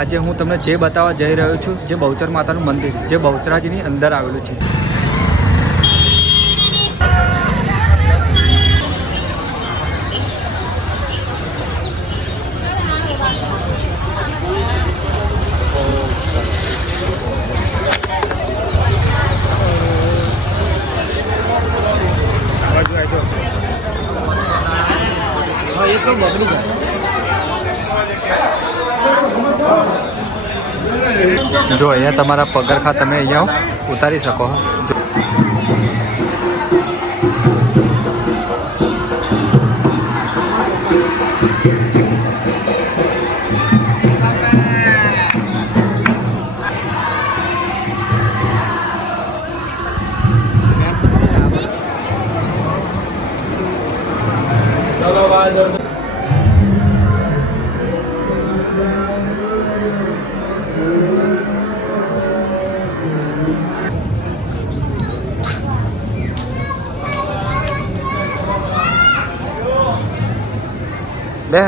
આજે હું તમને જે બતાવવા જઈ રહ્યો છું, જે બહુચર માતાનું મંદિર, જે બહુચરાજીની અંદર આવેલું છે. જો અહીંયા તમારા પગરખા તમે અહીંયા ઉતારી શકો. બે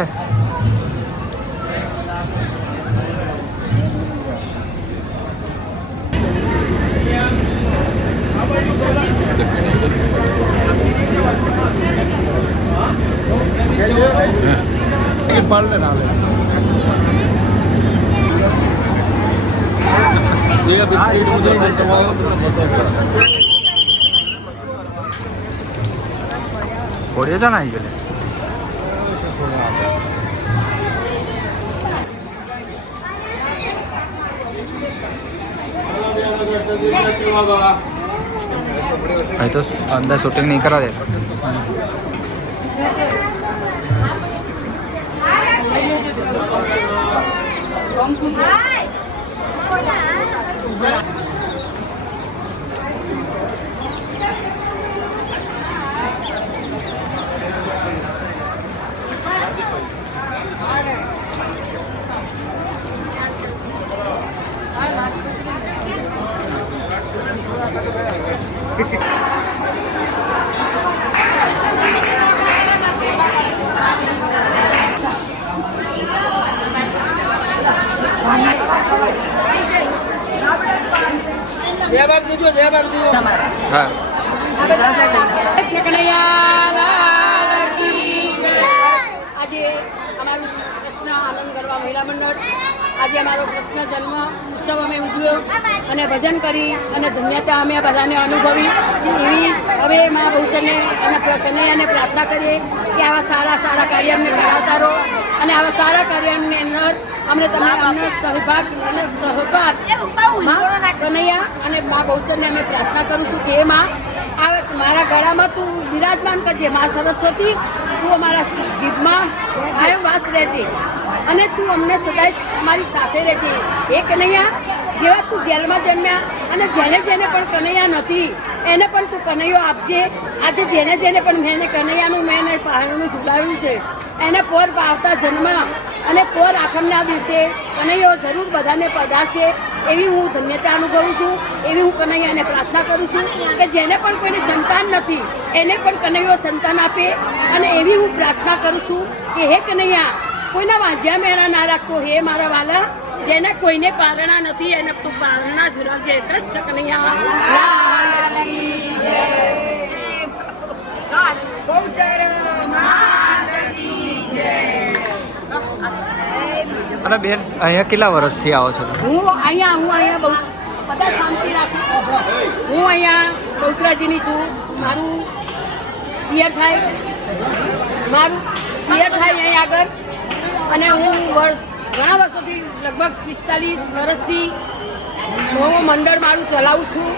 थोड़ी जण आई गेले. तो अंदर शूटिंग नहीं करा दे. हाँ આજે અમારું કૃષ્ણ આનંદ ગરબા મહિલા મંડળ આજે અમારો કૃષ્ણ જન્મ ઉત્સવ અમે ઉજવ્યો અને ભજન કરી અને ધન્યતા અમે બધાને અનુભવી એવી હવે મા બહુચરને અને કનૈયાને પ્રાર્થના કરીએ કે આવા સારા સારા કાર્ય અમને કરાવતા રહો અને આવા સારા કાર્યની અંદર અમને અમને સહભાગ અને સહકાર કનૈયા અને મા બહુચરને અમે પ્રાર્થના કરું છું કે એ માં આવે મારા ગળામાં તું બિરાજમાન કરજે. મા સરસ્વતી તું અમારા જીભમાં કાયમ વાસ રહેજે અને તું અમને સદાય અમારી સાથે રહેજે. એ કનૈયા જેવા તું જેલમાં જન્મ્યા અને જેને જેને પણ કનૈયા નથી એને પણ તું કનૈયો આપજે. આજે જેને જેને પણ મેં કનૈયાનું મેં પારણું ઝુલાવ્યું છે એને પોર આવતા જન્મ અને પોર આઠમના દિવસે કનૈયો જરૂર બધાને પધારશે એવી હું ધન્યતા અનુભવું છું. એવી હું કનૈયાને પ્રાર્થના કરું છું કે જેને પણ કોઈને સંતાન નથી એને પણ કનૈયો સંતાન આપે અને એવી હું પ્રાર્થના કરું છું કે હે કનૈયા કોઈના વાંઝ્યા મેળા ના રાખતો. હે મારા વાલા જેને કોઈને પારણા નથી એને તું પારણા ઝુલાવજે. કૃષ્ણ કનૈયા અને બેન અહીંયા કેટલા વર્ષથી આવો છો? હું અહીંયા બહુ બધા શાંતિ રાખું. હું અહીંયા બહુચરાજીની છું. મારું પિયર થાય અહીં આગળ અને હું ઘણા વર્ષોથી લગભગ 45 વર્ષથી હું મંડળ મારું ચલાવું છું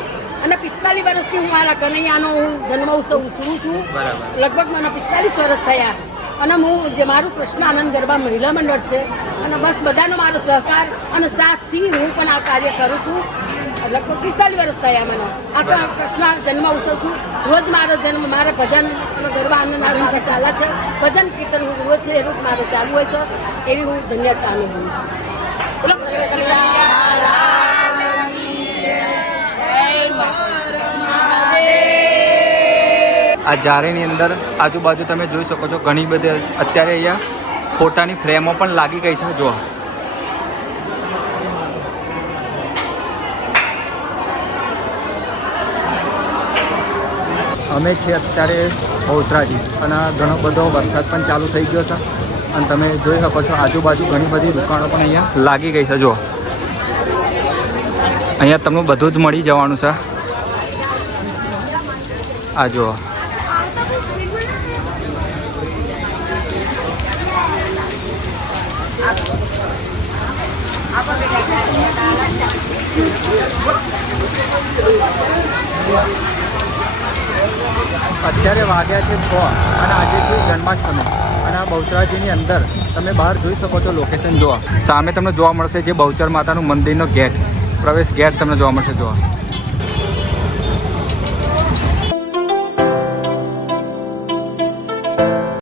અને 45 વર્ષથી હું મારા કનૈયાનો હું જન્મ ઉત્સવ ઉજવું છું. લગભગ મને 45 વર્ષ થયા અને હું જે મારું કૃષ્ણ આનંદ ગરબા મહિલા મંડળ છે અને બસ બધાનો મારો સહકાર અને સાથથી હું પણ આ કાર્ય કરું છું. લગભગ 45 વર્ષ થયા મને આ કૃષ્ણ જન્મ ઉત્સવ છું. રોજ મારો જન્મ મારા ભજન ગરબા આનંદ ચાલે છે. ભજન કીર્તન રોજ મારે ચાલુ હોય છે. એવી હું ધન્યતા અનુભવું છું. આ જારેની અંદર આજુબાજુ તમે જોઈ શકો છો ઘણી બધી અત્યારે અહીંયા ફોટાની ફ્રેમો પણ લાગી ગઈ છે. જો અમે છીએ અત્યારે બહુચરાજી અને ઘણો બધો વરસાદ પણ ચાલુ થઈ ગયો છે અને તમે જોઈ શકો છો આજુબાજુ ઘણી બધી દુકાનો પણ અહીંયા લાગી ગઈ છે. જુઓ અહીંયા તમને બધું જ મળી જવાનું છે. આ જુઓ અત્યારે વાગ્યા છે 6 અને આજે છે જન્માષ્ટમી અને આ બહુચરાજીની અંદર તમે બહાર જોઈ શકો છો. લોકેશન જોવા સામે તમને જોવા મળશે જે બહુચર માતાનું મંદિરનો ગેટ, પ્રવેશ ગેટ તમને જોવા મળશે. જોવા